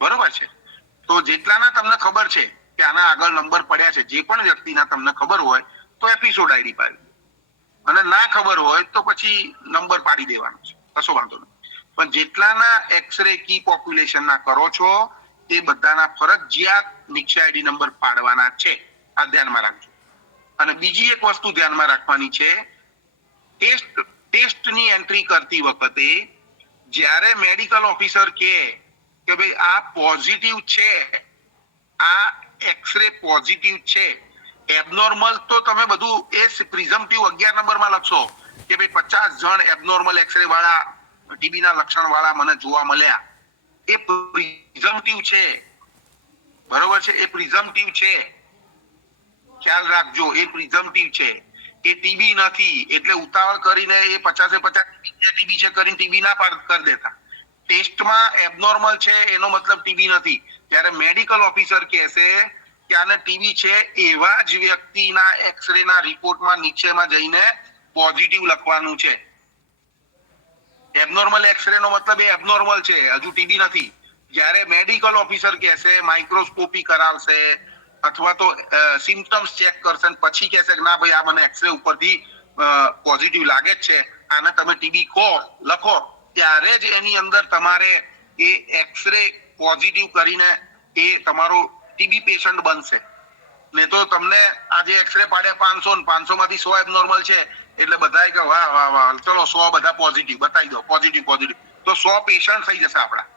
બરોબર છે. તો જેટલાના તમને ખબર છે કે આના આગળ નંબર પડ્યા છે, જે પણ વ્યક્તિના તમને ખબર હોય તો એપિસોડ આઈડી પાડી, અને ના ખબર હોય તો પછી નંબર પાડી દેવાનો છે, કશો વાંધો નહીં. પણ જેટલાના એક્સરે કી પોપ્યુલેશન ના કરો છો તે બધાના ફરજિયાત નિક્ષય આઈડી નંબર પાડવાના છે, આ ધ્યાનમાં રાખજો. અને બીજી એક વસ્તુ ધ્યાનમાં રાખવાની છે, ટેસ્ટની એન્ટ્રી કરતી વખતે જ્યારે મેડિકલ ઓફિસર કે ભાઈ આ પોઝિટિવ છે, આ એક્સરે પોઝિટિવ છે, એબનોર્મલ તો તમે બધું એ પ્રિઝમ્પટિવ 11 નંબરમાં લખશો કે ભાઈ 50 જણ એબનોર્મલ એક્સરે વાળા ટીબી ના લક્ષણ વાળા મને જોવા મળ્યા, એ પ્રિઝમ્પટિવ છે. બરોબર છે. એ પ્રિઝમ્પટિવ છે, ખ્યાલ રાખજો, એ પ્રિઝમ્પટિવ છે, એ ટીબી નથી. એટલે ઉતાવળ કરીને એ 50-50 ટીબી છે કરીને ટીબી ના કરી દેતા. ટેસ્ટમાં એબનોર્મલ છે એનો મતલબ ટીબી નથી. ત્યારે મેડિકલ ઓફિસર કહેશે કે આને ટીબી છે એવા જ વ્યક્તિના એક્સરે ના રિપોર્ટમાં નીચેમાં જઈને પોઝિટિવ લખવાનું છે. એબનોર્મલ એક્સરે નો મતલબ એ એબનોર્મલ છે, હજુ ટીબી નથી. જ્યારે મેડિકલ ઓફિસર કહેશે, માઇક્રોસ્કોપી કરાવશે અથવા તો સિમ્પટમ્સ ચેક કરશે અને પછી કહેશે કે ના ભાઈ આ મને એક્સરે ઉપરથી પોઝિટિવ લાગે જ છે, આને તમે ટીબી લખો, ત્યારે જ એની અંદર તમારે એ એક્સરે પોઝિટિવ કરીને એ તમારો ટીબી પેશન્ટ બનશે. ને તો તમને આજે એક્સરે પાડ્યા 500 ને 500 માંથી 100 એબનોર્મલ છે એટલે બધાય કે વાહ વાહ વાહ ચલો 100 બધા પોઝિટિવ બતાવી દો, પોઝિટિવ તો 100 પેશન્ટ થઈ જશે આપણા.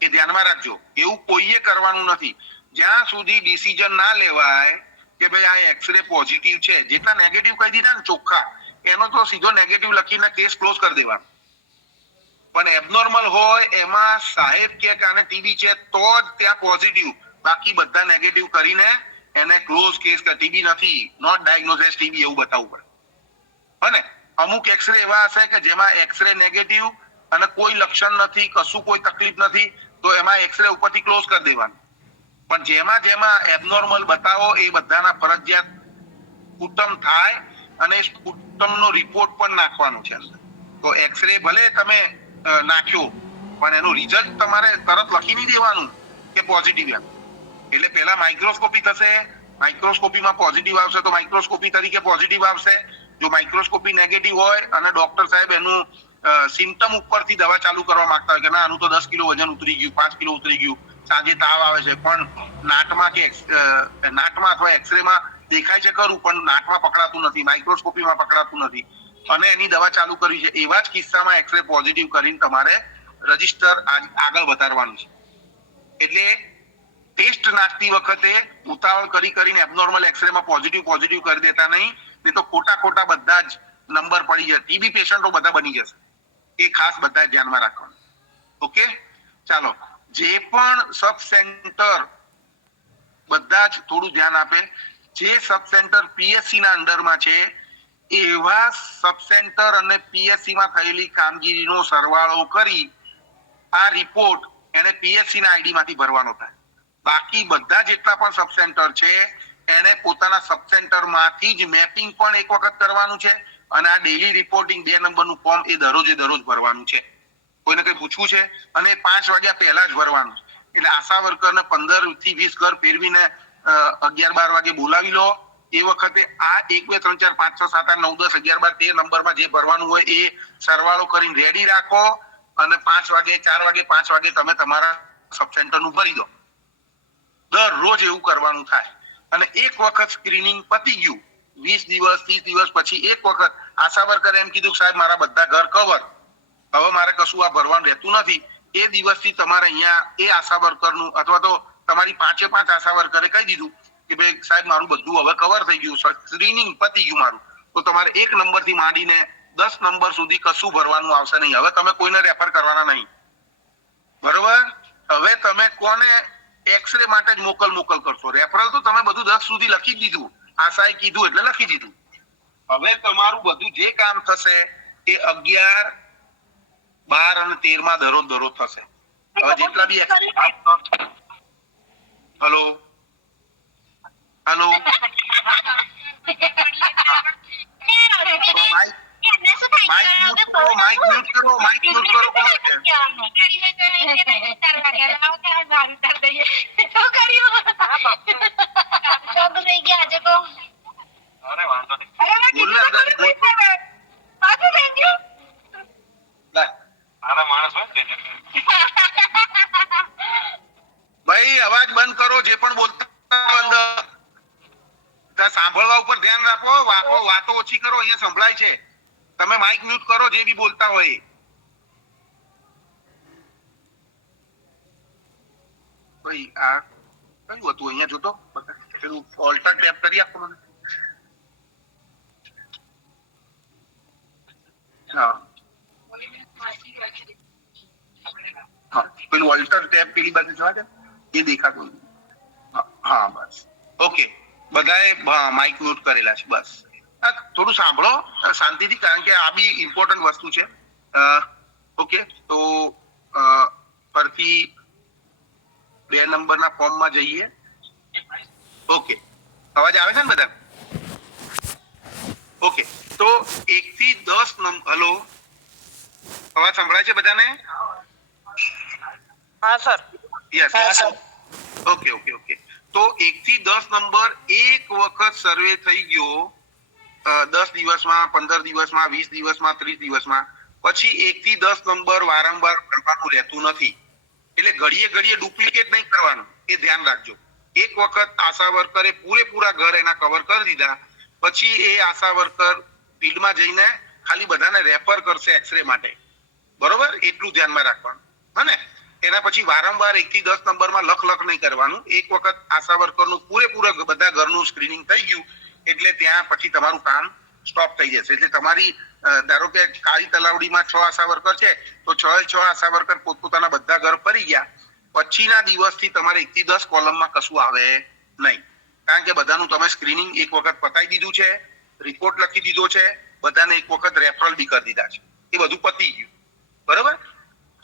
એ ધ્યાનમાં રાખજો, એવું કોઈએ કરવાનું નથી. જ્યાં સુધી ડિસિઝન ના લેવાય કે ભાઈ આ એક્સરે પોઝિટિવ છે, જેટલા નેગેટિવ કહી દીધા ને ચોખ્ખા, એનો તો સીધો નેગેટિવ લખીને કેસ ક્લોઝ કરી દેવાનો. પણ એબનોર્મલ હોય એમાં સાહેબ કે આને ટીબી છે તો જ ત્યાં પોઝિટિવ, બાકી બધા નેગેટિવ કરીને એને ક્લોઝ કેસ કે ટીબી નથી, નોટ ડાયગ્નોઝ એઝ ટીબી એવું બતાવવું પડે. અને અમુક એક્સરે એવા હશે કે જેમાં એક્સરે નેગેટિવ અને કોઈ લક્ષણ નથી, કશું કોઈ તકલીફ નથી, તો એમાં એક્સરે ઉપરથી ક્લોઝ કરી દેવાનું. પણ જેમાં એબનોર્મલ બતાવો એ બધાના ફરજિયાત સ્પુટમ થાય અને સ્પુટમનો રિપોર્ટ પણ નાખવાનો છે. તો એક્સરે ભલે તમે નાખ્યો પણ એનું રિઝલ્ટ તમારે તરત લખી નહીં દેવાનું કે પોઝિટિવ એમ. એટલે પહેલા માઇક્રોસ્કોપી થશે, માઇક્રોસ્કોપીમાં પોઝિટિવ આવશે તો માઇક્રોસ્કોપી તરીકે પોઝિટિવ આવશે. જો માઇક્રોસ્કોપી નેગેટિવ હોય અને ડોક્ટર સાહેબ એનું સિમ્પટમ ઉપરથી દવા ચાલુ કરવા માંગતા હોય કે ના આનું તો 10 કિલો વજન ઉતરી ગયું, 5 કિલો ઉતરી ગયું, સાંજે તાવ આવે છે, પણ નાટમાં અથવા એક્સરેમાં દેખાય છે ખરું પણ નાટમાં પકડાતું નથી, માઇક્રોસ્કોપીમાં પકડાતું નથી અને એની દવા ચાલુ કરવી છે, એવા જ કિસ્સામાં એક્સરે પોઝિટિવ કરીને તમારે રજીસ્ટર આગળ વધારવાનું છે. એટલે ટેસ્ટ નાખતી વખતે ઉતાવળ કરીને એબનોર્મલ એક્સરેમાં પોઝિટિવ કરી દેતા નહીં, નહીં તો ખોટા બધા જ નંબર પડી જાય, ટીબી પેશન્ટો બધા બની જશે. એ ખાસ બધા ધ્યાનમાં રાખવાનું. ઓકે, ચાલો. જે પણ સબ સેન્ટર બધા જ થોડું ધ્યાન આપે, જે સબ સેન્ટર પીએસસી ના અંડરમાં છે એવા સબ સેન્ટર અને પીએસસી માં થયેલી કામગીરીનો સરવાળો કરી આ રિપોર્ટ એને પીએસસી ના આઈડી માંથી ભરવાનો થાય. બાકી બધા જેટલા પણ સબ સેન્ટર છે એને પોતાના સબ સેન્ટર માંથી જ મેપિંગ પણ એક વખત કરવાનું છે અને આ ડેલી રિપોર્ટિંગ 2 નંબરનું ફોર્મ એ દરરોજે દરરોજ ભરવાનું છે. કોઈને કઈ પૂછવું છે? અને 5 વાગ્યા પહેલા જ ભરવાનું. એટલે આશા વર્કરને 15 થી 20 ઘર ફેરવીને 11-12 વાગે બોલાવી લો. એ વખતે આ 1 2 3 4 5 6 7 8 9 10 11 12 13 નંબરમાં જે ભરવાનું હોય એ સરવાળો કરીને રેડી રાખો અને 5 વાગે 4 વાગે 5 વાગે તમે તમારા સબ સેન્ટર નું ભરી દો. દરરોજ એવું કરવાનું થાય. અને એક વખત સ્ક્રીનિંગ પતી ગયું 20 દિવસ 30 દિવસ પછી એક વખત આશા વર્કરે એમ કીધું સાહેબ મારા બધા ઘર કવર, હવે મારે કશું આ ભરવાનું રહેતું નથી, એ દિવસથી તમારે અહીંયા એ આશા વર્કરનું અથવા તો તમારી 5 આશા વર્કરે કહી દીધું કે ભાઈ સાહેબ મારું બધું હવે કવર થઈ ગયું, સ્ક્રીનિંગ પતી ગયું મારું, તો તમારે 1 નંબરથી માંડીને 10 નંબર સુધી કશું ભરવાનું આવશે નહીં. હવે તમે કોઈને રેફર કરવાના નહીં. બરોબર? હવે તમે કોને એક્સરે માટે જ મોકલ કરશો. રેફરલ તો તમે બધું 10 સુધી લખી જ દીધું, આશાએ કીધું એટલે લખી દીધું. હવે તમારું બધું જે કામ થશે એ 11, 12 અને 13 માં દરરોજ થશે. હવે જેટલા બી હેલો માઇક મ્યુટ કરો. અરે વાંધો નહીં. મારા માણસ હોય ને ભાઈ અવાજ બંધ કરો. જે પણ બોલતા સાંભળવા ઉપર ધ્યાન રાખો. વાતો ઓછી કરો. અહીંયા સંભળાય છે. તમે માઇક મ્યુટ કરો જે બી બોલતા હોય. ભાઈ આ કયું હતું અહીંયા જોતો પેલું ઓલ્ટર ટેપ કરી આપો મને. હા પેલું ઓલ્ટર ટેપ પેલી બાજુ જોવા છે એ દેખાતું. હા બસ ઓકે. બધાએ માઇક મ્યુટ કરેલા છે. બસ થોડું સાંભળો શાંતિથી, કારણ કે આ બી ઇમ્પોર્ટન્ટ વસ્તુ છે. ઓકે તો ફરીથી 2 નંબરના ફોર્મમાં જઈએ. ઓકે અવાજ આવે છે ને બધા? ઓકે તો 1 થી 10 નંબર. હલો અવાજ સંભળાય છે બધાને? હા સર. યસ ઓકે તો 1 થી 10 નંબર એક વખત સર્વે થઈ ગયો 10 દિવસમાં, 15 દિવસમાં, 20 દિવસમાં, 30 દિવસમાં, પછી 1 થી 10 નંબર વારંવાર કરવાનું રહેતું નથી. એટલે ઘડીએ ડુપ્લિકેટ નહીં કરવાનું, એ ધ્યાન રાખજો. એક વખત આશા વર્કરે પૂરેપૂરા ઘર એના કવર કરી દીધા પછી એ આશા વર્કર ફિલ્ડમાં જઈને ખાલી બધાને રેફર કરશે એક્સરે માટે. બરોબર? એટલું ધ્યાનમાં રાખવાનું. હને? એના પછી વારંવાર 1 થી 10 નંબરમાં લખ નહીં કરવાનું. એક વખત આશા વર્કરનું પૂરેપૂરા બધા ઘરનું સ્ક્રીનિંગ થઈ ગયું એટલે ત્યાં પછી તમારું કામ સ્ટોપ થઈ જશે. એટલે તમારી ધારો કે કાળી તલાવડીમાં 6 આશા વર્કર છે તો 6 આશા વર્કર પોતપોતાના બધા ઘર ફરી ગયા. પછીના દિવસથી તમારે 1 થી 10 કોલમમાં કશું આવે નહીં, કારણ કે બધાનું તમે સ્ક્રીનિંગ એક વખત પતાવી દીધું છે, રિપોર્ટ લખી દીધો છે, બધાને એક વખત રેફરલ બી કરી દીધા છે. એ બધું પતી ગયું. બરોબર?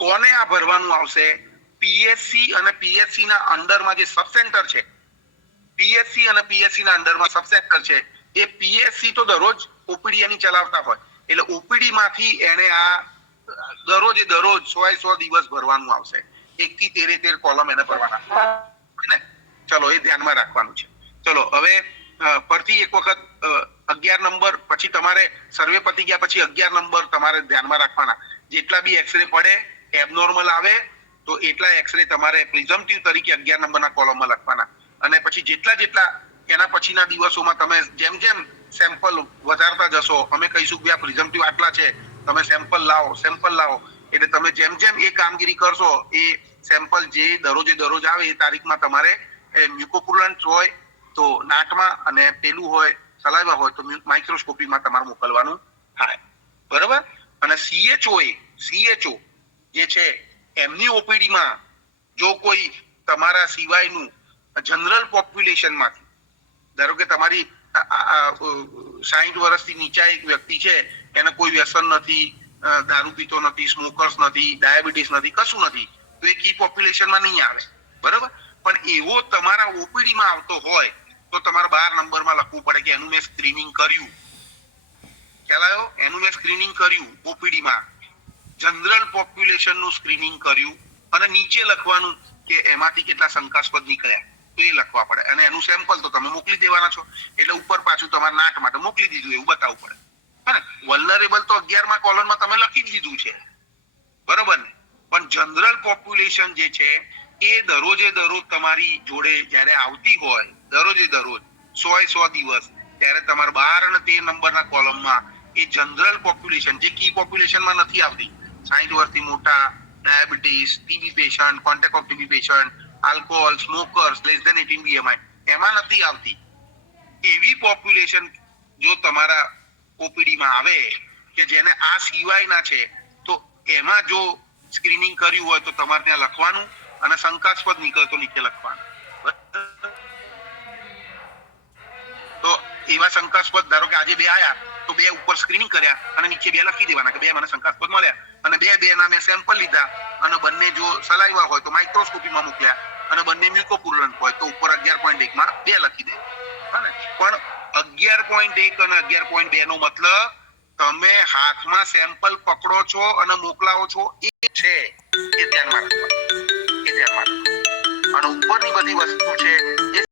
કોને આ ભરવાનું આવશે? પીએસસી અને પીએસસી ના અંડરમાં જે સબ સેન્ટર છે, પીએસસી અને પીએસસી ના અંડરમાં સબ સેન્ટર છે, એ પીએસસી તો દરરોજ ઓપીડી એની ચલાવતા હોય એટલે ઓપીડી માંથી એને આ દરરોજે દરરોજ 100 દિવસ ભરવાનું આવશે. 1 થી 13 કોલમ એને ભરવાના ને. ચલો એ ધ્યાનમાં રાખવાનું છે. ચલો હવે પરથી એક વખત 11 નંબર પછી તમારે સર્વે પતી ગયા પછી 11 નંબર તમારે ધ્યાનમાં રાખવાના. જેટલા બી એક્સરે પડે એબનોર્મલ આવે તો એટલા એક્સરે તમારે પ્રિઝમ્પટિવ તરીકે 11 નંબરના કોલમમાં લખવાના. અને પછી જેટલા એના પછીના દિવસોમાં તમે જેમ સેમ્પલ વધારતા જશો, અમે કહીશું કે આ પ્રિઝમ્પટિવ આટલા છે, તમે સેમ્પલ લાવો. એટલે તમે જેમ એ કામગીરી કરશો એ સેમ્પલ જે દરરોજ આવે એ તારીખમાં તમારે મ્યુકોપુલન્ટ હોય તો નાકમાં અને પેલું હોય સલાઈવા હોય તો માઇક્રોસ્કોપીમાં તમારે મોકલવાનું થાય. બરોબર? અને CHO જે છે એમની ઓપીડીમાં જો કોઈ તમારા સિવાયનું જનરલ પોપ્યુલેશનમાંથી, ધારો કે તમારી 60 વર્ષથી નીચા એક વ્યક્તિ છે, એને કોઈ વ્યસન નથી, દારૂ પીતો નથી, સ્મોકર્સ નથી, ડાયાબિટીસ નથી, કશું નથી, તો એ કી પોપ્યુલેશનમાં નહીં આવે, બરોબર. પણ એવો તમારા ઓપીડીમાં આવતો હોય તો તમારે 12 નંબરમાં લખવું પડે કે એનું મેં સ્ક્રીનિંગ કર્યું. ખ્યાલ આવ્યો? એનું મેં સ્ક્રીનિંગ કર્યું ઓપીડીમાં, જનરલ પોપ્યુલેશનનું સ્ક્રીનિંગ કર્યું, અને નીચે લખવાનું કે એમાંથી કેટલા શંકાસ્પદ નીકળ્યા, તો એ લખવા પડે. અને એનું સેમ્પલ તો તમે મોકલી દેવાના છો, એટલે ઉપર પાછું તમારા નાટ માટે મોકલી દીધું એવું બતાવવું પડે. હા, વલ્નરેબલ તો 11મા કોલમમાં તમે લખી જ દીધું છે, બરોબર ને. પણ જનરલ પોપ્યુલેશન જે છે એ દરરોજે દરરોજ તમારી જોડે જ્યારે આવતી હોય, દરરોજે દરરોજ 100 દિવસ, ત્યારે તમારે 12 અને 13 નંબરના કોલમમાં એ જનરલ પોપ્યુલેશન જે કી પોપ્યુલેશનમાં નથી આવતી, 60 વર્ષથી મોટા, diabetes, TB patient, contact of TB patient, alcohol, smokers, less than 18 BMI, એમાં નથી આવતી. એવી પોપ્યુલેશન જો તમારા ઓપીડીમાં આવે કે જેને આ સિવાયના છે, તો એમાં જો સ્ક્રીનિંગ કર્યું હોય તો તમારે ત્યાં લખવાનું, અને શંકાસ્પદ નીકળે તો નીચે લખવાનું. તો એવા શંકાસ્પદ, ધારો કે આજે 2 આયા તો 2 ઉપર સ્ક્રીનિંગ કર્યા અને નીચે 2 લખી દેવાના કે 2 મને શંકાસ્પદ મળ્યા, અને 2 ના મેં સેમ્પલ લીધા, અને બંને જો સલાઈવા હોય તો માઇક્રોસ્કોપીમાં મોકલ્યા, અને બંને મ્યુકોપુરલન્ટ હોય તો ઉપર 11.1 માં 2 લખી દે. પણ 11.1 અને 11.2 નો મતલબ તમે હાથમાં સેમ્પલ પકડો છો અને મોકલાવો છો એ છે, એ ધ્યાનમાં રાખવાનું, એ ધ્યાનમાં રાખવાનું. અને ઉપરની બધી વસ્તુ છે એ